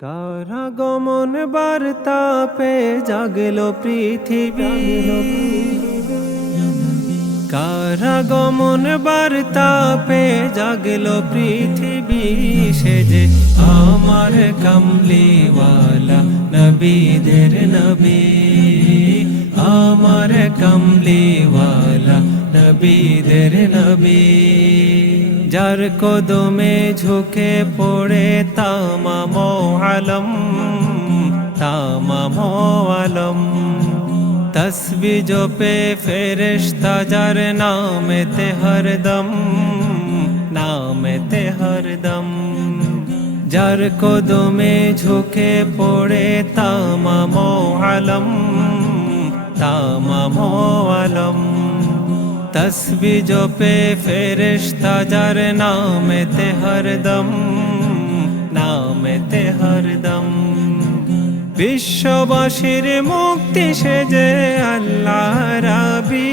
কারাগমন বার্তা পে জাগল পৃথিবী। কারাগমন বার্তা পে জাগল পৃথিবী। সে যে আমার কমলিওয়ালা নবীদের নবী। আমার কমলিওয়ালা নবীদের নবী। যার কদমে ঝুঁকে পড়ে তামাম আলম তামাম আলম তসবি জপে ফেরেশতা যার নামেতে হরদম নামেতে হরদম। যার কদমে ঝুঁকে পড়ে তামাম আলম তামাম আলম তসবি জপে ফেরেশতা, যার নামেতে হরদম নামেতে হরদম। বিশ্ববাসীর মুক্তি সেজে আল্লাহ রাবি।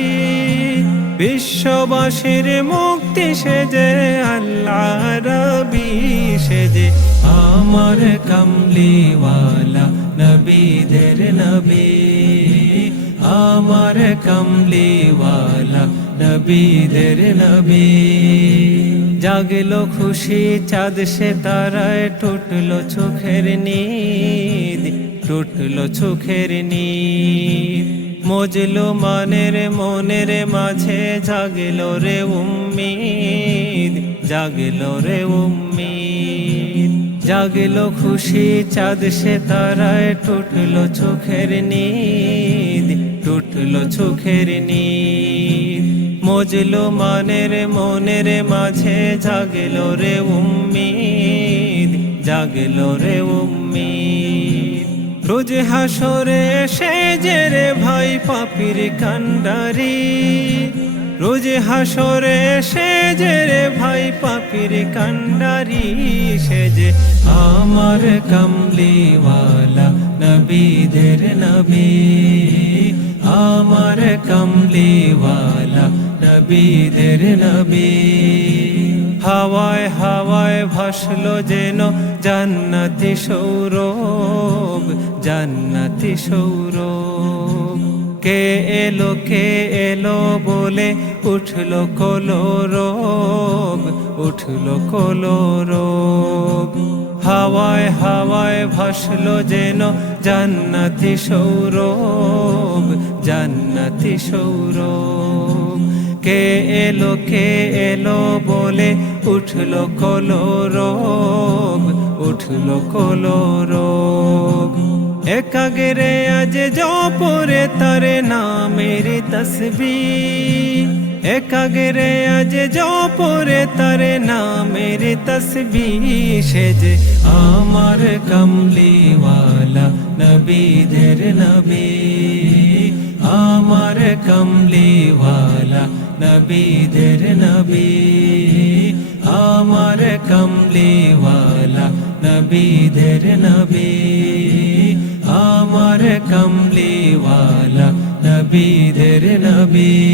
বিশ্ববাসীর মুক্তি সেজে আল্লাহ রবি। সেজে আমার কমলিওয়ালা নবীদের নবী। আমার কমলিওয়ালা নবীদের নবী। জাগলো খুশি চাঁদ সে তারায়, টুটলো চোখের নিদ টুটলো চোখের নিদ মজলো মানের মনের মাঝে জাগলো রে উম্মিদ, জাগলো রে উম্মিদ। জাগলো খুশি চাঁদ সে তারায়, টুটলো চোখের নিদ টুটলো চোখের নিদ মজলো মানের মনের মাঝে জাগলো রে উম্মিদ, জাগলো রে উম্মিদ। রোজ হাসরে সে যে রে ভাই পাপির কান্ডারি রোজ হাসরে সে যে রে ভাই পাপির কান্ডারি সে যে আমার কমলিওয়ালা নবীদের নবী। আমার কমলিওয়ালা নবীদের নবী। হাওয়ায় হাওয়ায় ভাসলো যেন জান্নাতি সৌরভ জান্নাতি সৌরভ। কে এলো কে এলো বলে উঠল কলরব উঠল কলরব হাওয়ায় হাওয়ায় ভাসলো যেন জান্নাতি সৌরভ জান্নাতি সৌরভ। কে এলো কে এলো বলে উঠল উঠল কলরব উঠল কলরব একাগরে আজ জপরে তারে নামের তসবি একাগরে আজ জপরে তারে নামের তসবি সেজে আমার কমলিওয়ালা নবীদের নবী। আমার কমলিওয়ালা নবীদের নবী। আমার কমলিওয়ালা নবীদের নবী। কমলিওয়ালা নবীদের নবী